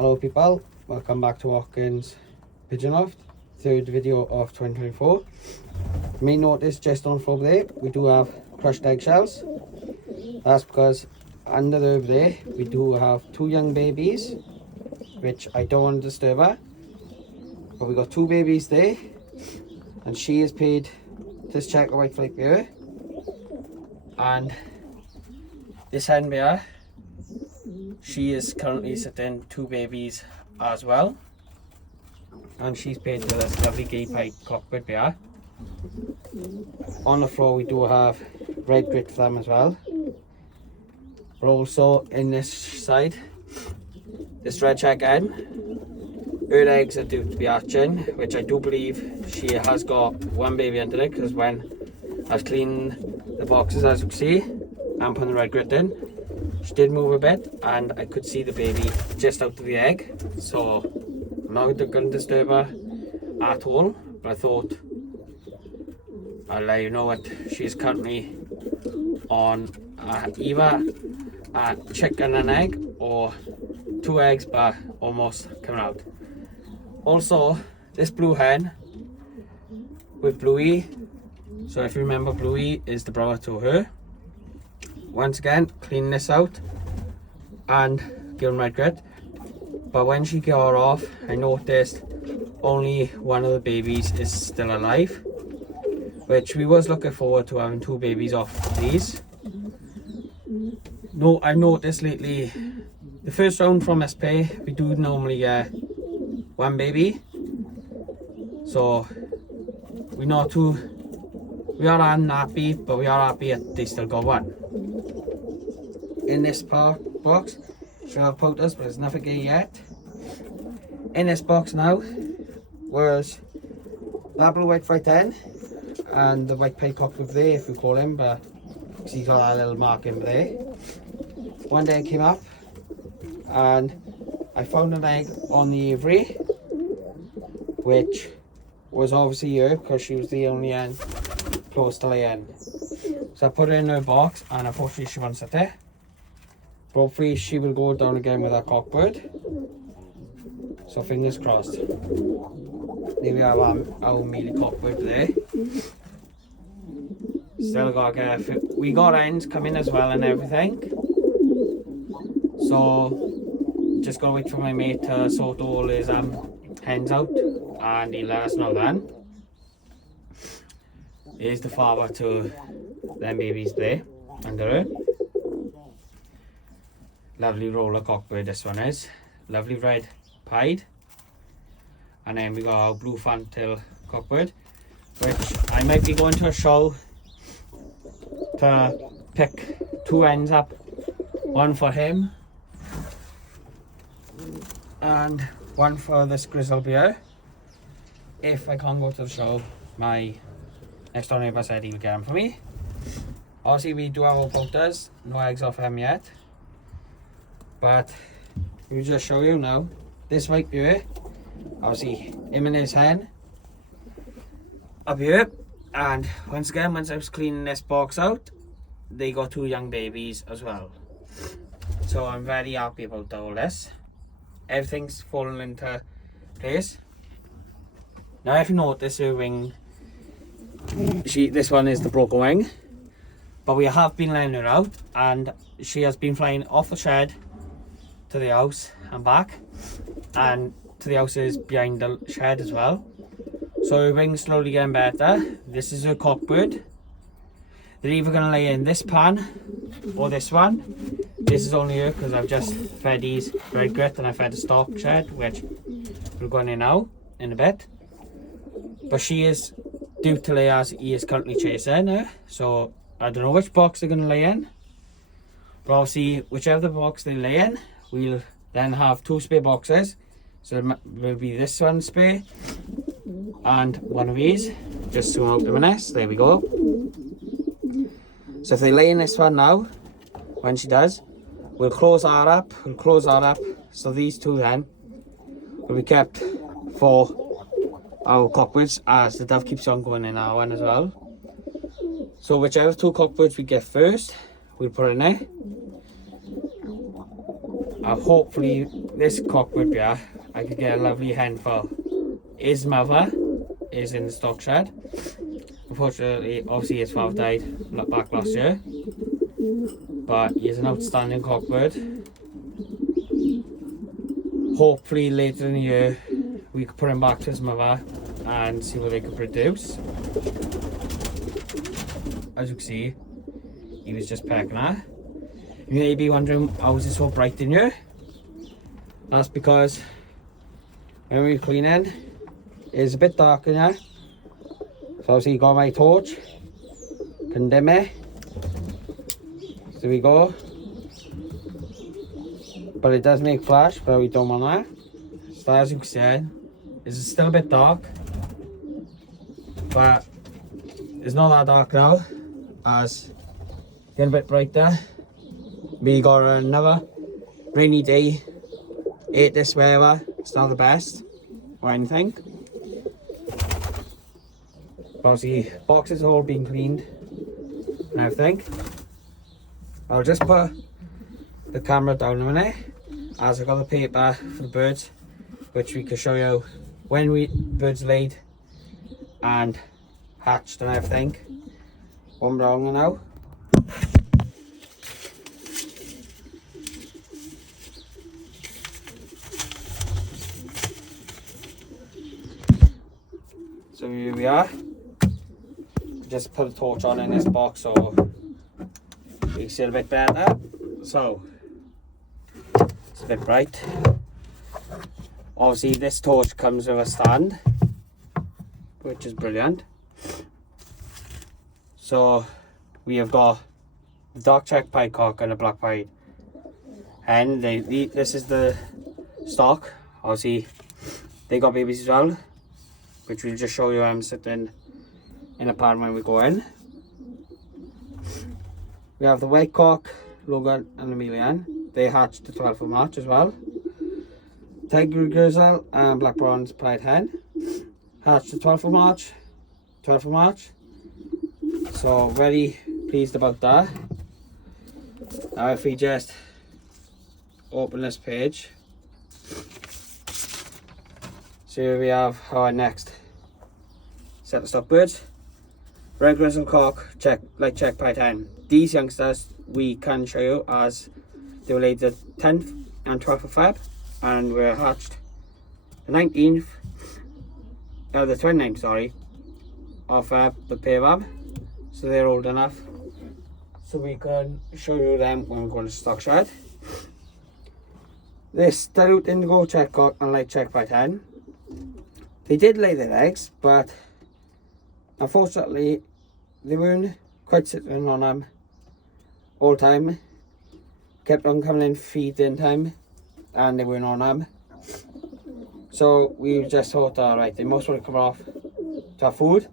Hello people, welcome back to Watkins Pigeon Loft, third video of 2024. You may notice just on the floor there, we do have crushed eggshells. That's because under there, we do have two young babies, which I don't want to disturb her. But we got two babies there, and she is paid this checker white flake there. And this hen bear, she is currently sitting two babies as well, and she's paid to this lovely gay pipe cockpit bear. On the floor we do have red grit for them as well, but also in this side, this red check hen, her eggs are due to be hatching, which I do believe she has got one baby under it, because when I was cleaning the boxes, as you can see, and putting the red grit in, she did move a bit and I could see the baby just out of the egg. So I'm not going to disturb her at all, but I thought I'll let you know that she's currently on either a chicken and egg or two eggs, but almost coming out. Also, this blue hen with Bluey, so if you remember, Bluey is the brother to her. Once again, clean this out and give them red grit. But when she got her off, I noticed only one of the babies is still alive, which we was looking forward to having two babies off these. No, I noticed lately, the first round from SP, we do normally get one baby. So we are unhappy, but we are happy that they still got one. In this box, we have pouters, but there's nothing here yet. In this box now was that blue white fright hen and the white pay cock over there, if you call him, but he's got that little mark in there. One day I came up and I found an egg on the aviary, which was obviously her because she was the only hen close to lay in. So I put her in her box, and unfortunately she won't sit there. Hopefully she will go down again with her cockbird. So fingers crossed. There we have our mealy cockbird there. Still got we got hens coming as well and everything. So just gotta wait for my mate to sort all his hens out, and he'll let us know then. Here's the father to them babies there under her. Lovely roller cockbird this one is. Lovely red pied. And then we got our blue fantail cockbird, which I might be going to a show to pick two hens up. One for him and one for this grizzle bear. If I can't go to the show, my next door neighbour said he would get them for me. Obviously we do have our pouters, no eggs off them yet. But we'll just show you now. This right here, obviously him and his hen up here. And once again, once I was cleaning this box out, they got two young babies as well. So I'm very happy about all this. Everything's fallen into place. Now if you notice her wing, this one is the broken wing. But we have been letting her out, and she has been flying off the shed to the house and back, and to the houses behind the shed as well. So her wing's slowly getting better. This is her cockbird. They're either going to lay in this pan or this one. This is only her because I've just fed these red grit and I fed the stock shed, which we're going in now in a bit. But she is due to lay as he is currently chasing her. So I don't know which box they're going to lay in. But obviously whichever box they lay in, we'll then have two spare boxes. So it will be this one spare and one of these. Just zoom out the nest. There we go. So if they lay in this one now, when she does, we'll close that up. So these two then will be kept for our cockbirds, as the dove keeps on going in our one as well. So whichever two cockbirds we get first, we'll put in there. Hopefully this cockpit here, I could get a lovely hen for. His mother is in the stock shed. Unfortunately, obviously his father died back last year. But he is an outstanding cockbird. Hopefully later in the year we could put him back to his mother and see what they could produce. As you can see, he was just pecking her. You may be wondering, how is it so bright in here? That's because when we were cleaning, it's a bit dark in here. So obviously got my torch, can dim it. So there we go. But it does make flash, but we don't want that. So as you can see, it's still a bit dark. But it's not that dark now, as it's getting a bit brighter. We got another rainy day. Ate this weather, it's not the best or anything. But obviously, boxes are all being cleaned and everything. I'll just put the camera down a minute, as I got the paper for the birds, which we can show you when birds laid and hatched and everything. One wrong now. So here we are. Just put a torch on in this box so you can see it a bit better. So it's a bit bright. Obviously this torch comes with a stand, which is brilliant. So we have got the dark check pied cock and a black pied hen. This is the stock. Obviously they got babies as well, which we'll just show you. I'm sitting in a pan when we go in. We have the white cock, Logan and Amelia. They hatched the 12th of March as well. Tiger Grizzle and Black Bronze Pied Hen hatched the 12th of March. 12th of March. So very pleased about that. Now if we just open this page, so here we have our next set of stock birds. Red Grizzle Cock, check pied hen. These youngsters we can show you as they were laid the 10th and 12th of Feb and were hatched the 19th, the 29th, sorry, of Feb, the pair of them. So they're old enough so we can show you them when we go to stock shed. This dilute indigo check cock and light check pied hen. They did lay their eggs, but unfortunately they weren't quite sitting on them all time. Kept on coming in feeding time and they weren't on them. So we just thought, alright, they must want to come off to have food.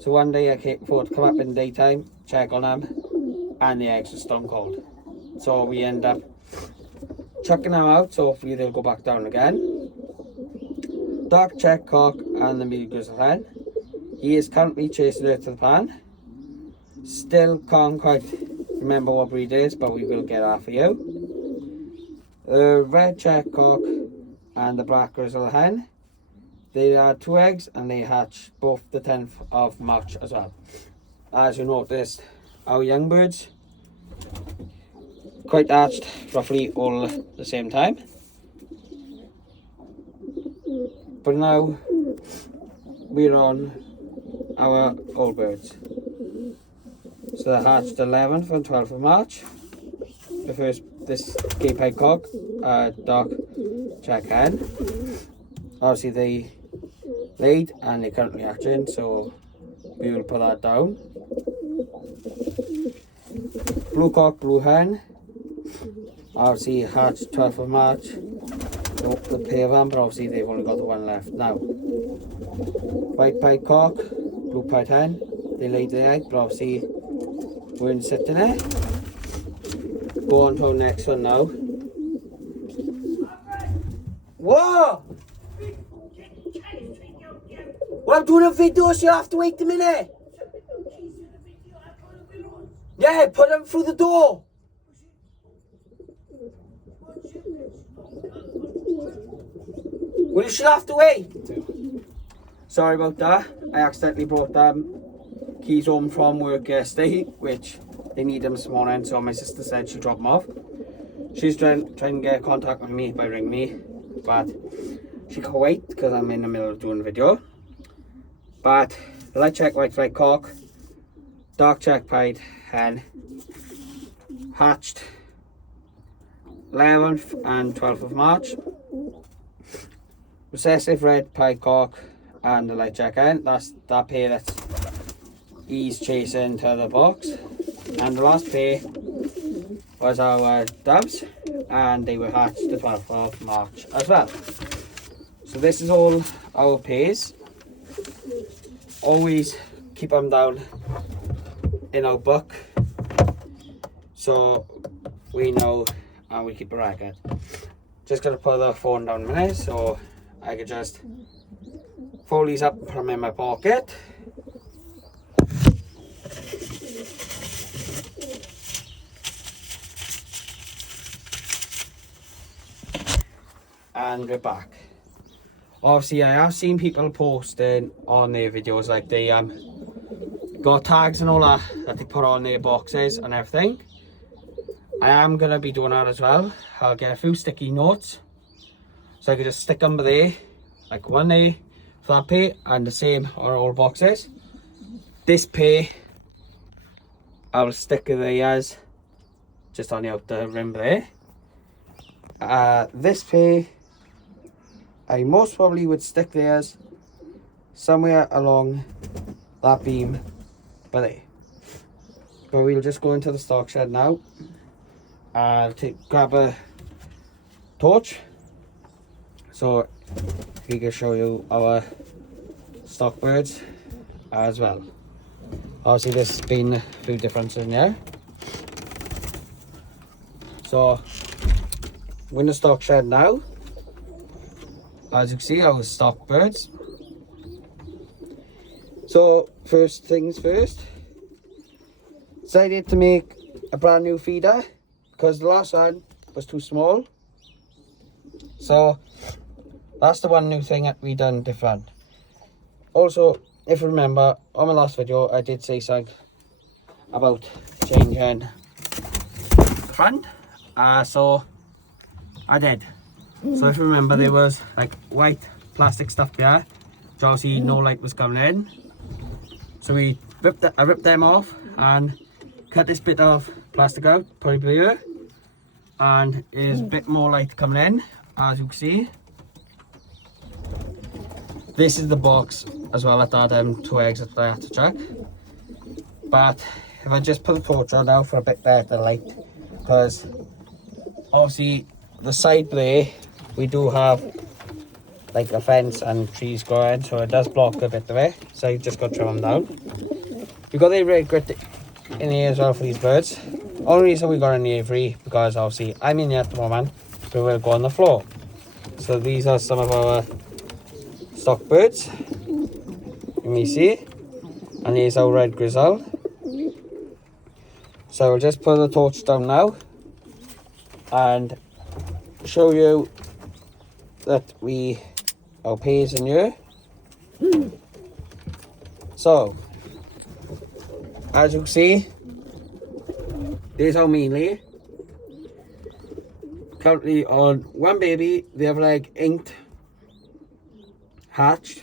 So one day I thought to come up in the daytime, check on them, and the eggs were stone cold. So we end up chucking them out, so hopefully they'll go back down again. Dark check cock and the medium grizzle hen. He is currently chasing her to the pan. Still can't quite remember what breed it is, but we will get that for you. The red check cock and the black grizzle hen. They had 2 eggs and they hatched both the 10th of March as well. As you noticed, our young birds quite hatched roughly all the same time. But now we're on our old birds. So they hatched 11th and 12th of March. The first, this gay pied cock, dark check hen. Obviously they laid and they're currently hatching, so we will put that down. Blue cock, blue hen. Obviously hatched 12th of March. The pair of them, but obviously they've only got the one left now. White pied cock, blue pied hen. They laid the egg, but obviously weren't sitting there. Go on to our next one now. Whoa! Well, I'm doing a video, so you have to wait a minute. Yeah, put them through the door. Well, you should have to wait. Sorry about that. I accidentally brought keys home from work yesterday, which they need them this morning, so my sister said she'd drop them off. She's trying to get in contact with me by ringing me, but she can't wait because I'm in the middle of doing a video. But light check white flight cock, dark check pied hen, hatched 11th and 12th of March, recessive red pied cock, and the light check hen. That's that pair that he's chasing to the box. And the last pair was our doves, and they were hatched the 12th of March as well. So this is all our pairs. Always keep them down in our book so we know and we keep a record. Just gotta put the phone down a minute so I can just fold these up and put them in my pocket. And we're back. Obviously, I have seen people posting on their videos like they got tags and all that they put on their boxes and everything. I am gonna be doing that as well. I'll get a few sticky notes so I can just stick them there, like one there for that pair, and the same on all boxes. This pair I will stick the ears just on the outer rim there. This pair I most probably would stick theirs somewhere along that beam by there. But we'll just go into the stock shed now. I'll grab a torch so we can show you our stock birds as well. Obviously there's been a few differences in here. So we're in the stock shed now. As you can see, our stock birds. So first things first, decided to make a brand new feeder because the last one was too small. So that's the one new thing that we done different. Also, if you remember, on my last video I did say something about changing the front. So I did. So if you remember, there was like white plastic stuff there, which obviously no light was coming in. So I ripped them off and cut this bit of plastic out, put it here, and there's a bit more light coming in, as you can see. This is the box as well that had 2 eggs that I had to check. But if I just put the torch on now for a bit better light, because obviously the side there we do have like a fence and trees growing, so it does block a bit of it, so you just got to trim them down. We got the red grit in here as well for these birds. Only reason we got in the aviary because obviously I'm in here at the moment, so we'll go on the floor. So these are some of our stock birds, you may see, and here's our red grizzle. So we'll just put the torch down now and show you that our pairs in here. So as you can see, there's our mainly. Currently on one baby, the other egg inked, hatched.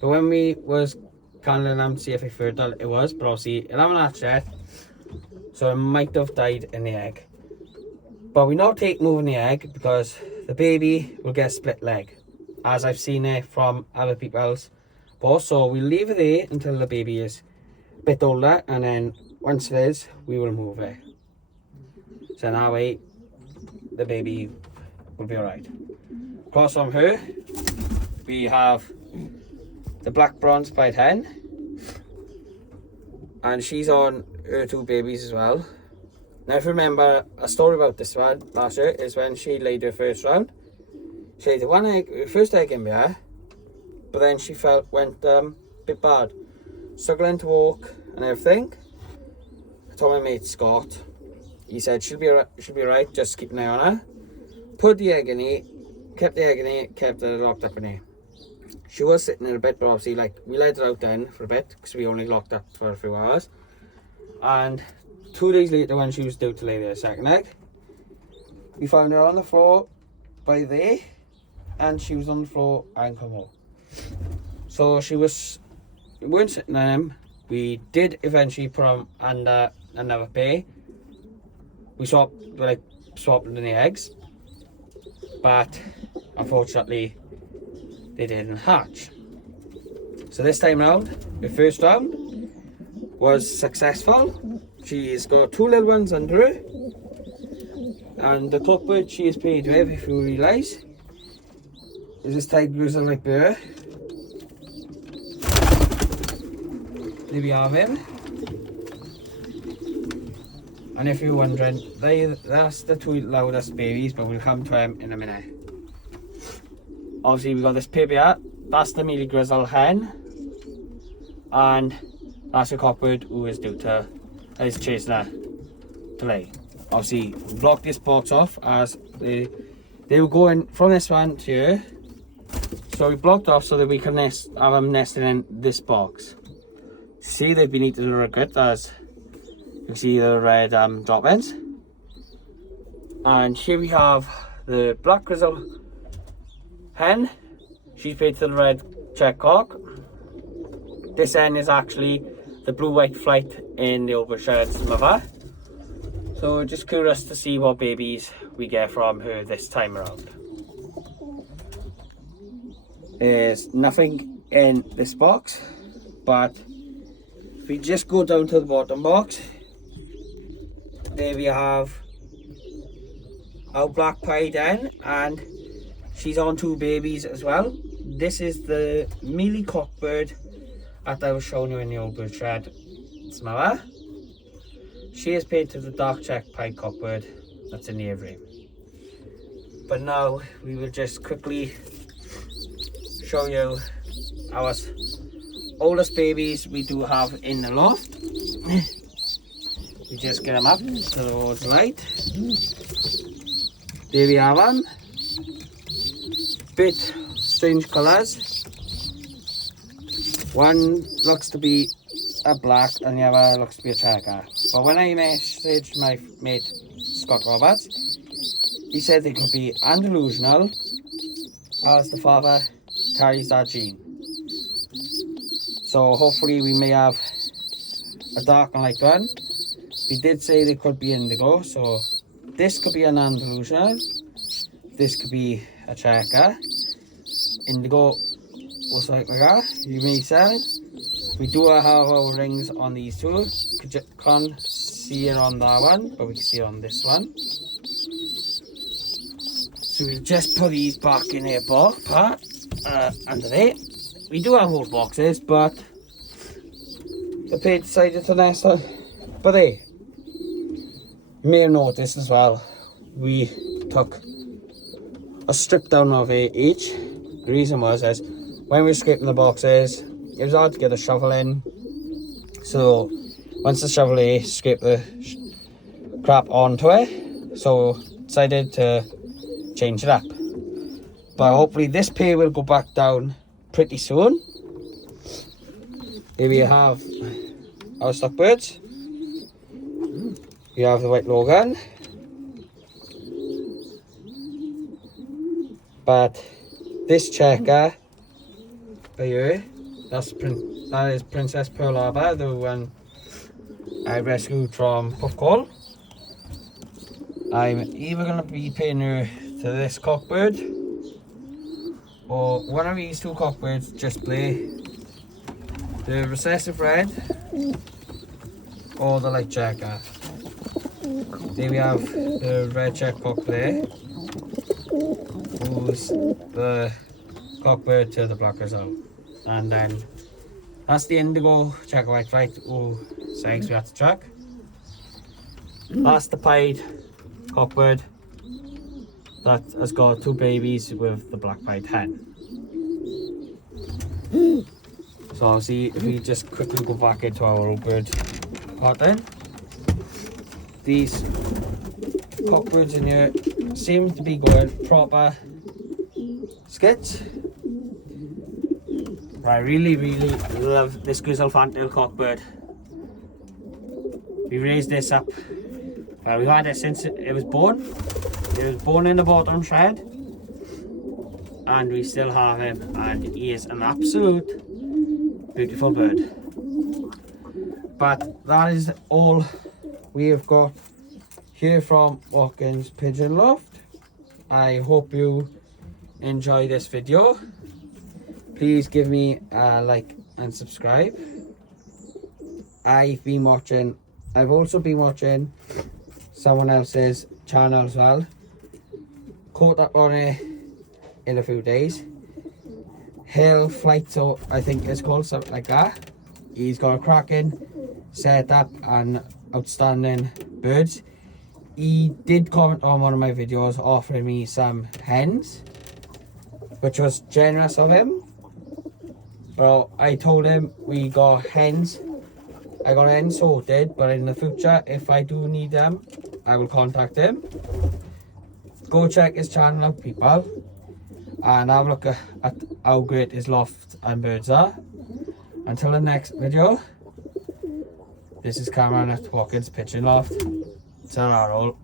But when we was canning them to see if it fertile, it was, but obviously it haven't hatched yet, so it might have died in the egg. But we now take moving the egg because the baby will get a split leg, as I've seen it from other people's posts. So we'll leave it there until the baby is a bit older, and then once it is, we will move it. So that way the baby will be alright. Across from her we have the black bronze pied hen, and she's on her 2 babies as well. Now if you remember a story about this one last year, is when she laid her first round. She laid her first egg in there, but then she went a bit bad, struggling to walk and everything. I told my mate Scott, he said she'll be right, just keep an eye on her. Put the egg in here, kept the egg in it, kept it locked up in it. She was sitting in a bit, but obviously, like, we let her out then for a bit because we only locked up for a few hours. And 2 days later, when she was due to lay the second egg, we found her on the floor by there, and she was on the floor and come home. So we weren't sitting on them. We did eventually put them under another pair. We swapped in the eggs, but unfortunately they didn't hatch. So this time round, the first round was successful. She's got 2 little ones under her, and the cockbird she is paired with, if you realise, is this tiger grizzle right there. There we have him. And if you're wondering, that's the 2 loudest babies, but we'll come to them in a minute. Obviously, we got this baby here. That's the mealy grizzle hen, and that's the cockbird who is chasing her to lay. Obviously, block this box off as they were going from this one to here. So we blocked off so that we can have them nesting in this box. See, they've been eating the good, as you can see the red drop-ins. And here we have the black grizzle hen. She's paired to the red check cock. This hen is actually the blue-white flight in the overshad's mother. So we're just curious to see what babies we get from her this time around. There's nothing in this box, but if we just go down to the bottom box, there we have our black pied hen, and she's on 2 babies as well. This is the mealy cockbird that I was showing you in the old bird shed. It's mother. She is paired to the dark check pied cockbird that's in the aviary. But now we will just quickly show you our oldest babies we do have in the loft. We just get them up towards the light. There we have them. Bit strange colours. One looks to be a black and the other looks to be a checker. But when I messaged my mate Scott Roberts, he said they could be Andalusian, as the father carries that gene. So hopefully we may have a dark and light one. We did say they could be indigo, so this could be an Andalusian, this could be a checker. Indigo looks like that, you may say. We do have our rings on these 2. Can't see it on that one, but we can see it on this one. So we'll just put these back in their box part under there. We do have old boxes, but the pair decided to nest on. But hey, you may have noticed as well, we took a strip down of each. The reason was is when we were scraping the boxes, it was hard to get a shovel in. So once the shovel scraped the crap onto it, so decided to change it up. But hopefully this pair will go back down pretty soon. Here we have our stock birds. We have the white Logan. But this checker by here, that is Princess Pearl Harbor, the one I rescued from Puff Call. I'm either going to be paying her to this cockbird, or one of these 2 cockbirds just play the recessive red or the light checker. There we have the red check cock there, who's the cockbird to the black grizzle. And then that's the indigo checker white flight whose eggs we had to track. That's the pied cockbird that has got 2 babies with the black pied hen. So obviously, if we just quickly go back into our old bird pot then, these cockbirds in here seem to be going proper skits. But I really love this grizzle fantail cockbird. We raised this up. Well, we've had it since it was born. It was born in the bottom shed, and we still have him, and he is an absolute beautiful bird. But that is all we have got here from Watkins Pigeon Loft. I hope you enjoy this video. Please give me a like and subscribe. I've also been watching someone else's channel as well. Caught up on it in a few days. Hill Flight, so I think it's called, something like that. He's got a cracking setup and outstanding birds. He did comment on one of my videos offering me some hens, which was generous of him. Well, I told him we got hens. I got hens sorted, but in the future, if I do need them, I will contact him. Go check his channel out, people, and have a look at how great his loft and birds are. Until the next video, this is Cameron at Watkins Pigeon Loft. Ta-ra all.